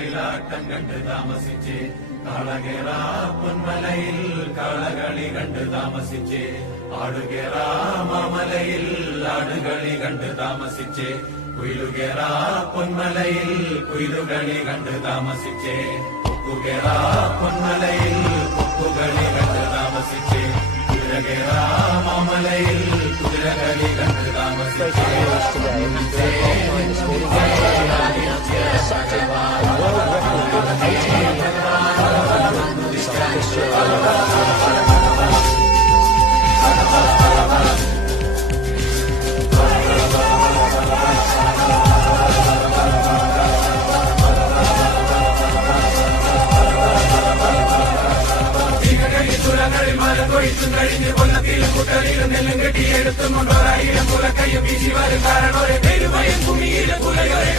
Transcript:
മയിലാട്ടം കണ്ട് താമസിച്ച് കാളകേറ പൊന്മലയിൽ കാളകളി കണ്ട് താമസിച്ച് ആടുകേറ മാമലയിൽ ആടുകളി കണ്ട് താമസിച്ച് കുയിലുകേറ പൊന്മലയിൽ കുയിലുകളി കണ്ട് താമസിച്ച് കൊക്കുകേറ പൊന്മലയിൽ കൊക്കുകളി കണ്ട് താമസിച്ച് കുതിരകേറ മാമലയിൽ കുതിരകളി കണ്ട് താമസിച്ച് കൊയ്ത്തും കഴിഞ്ഞ് കൊല്ലത്തിലും കുട്ടലിലും നെല്ലും കെട്ടിയെടുത്തും കൊണ്ടോരായിരം കുലക്കയ്യും വീശി വരും കാരണം ഒരു പെരുമയും ഭൂമിയിലും കുലയൊരു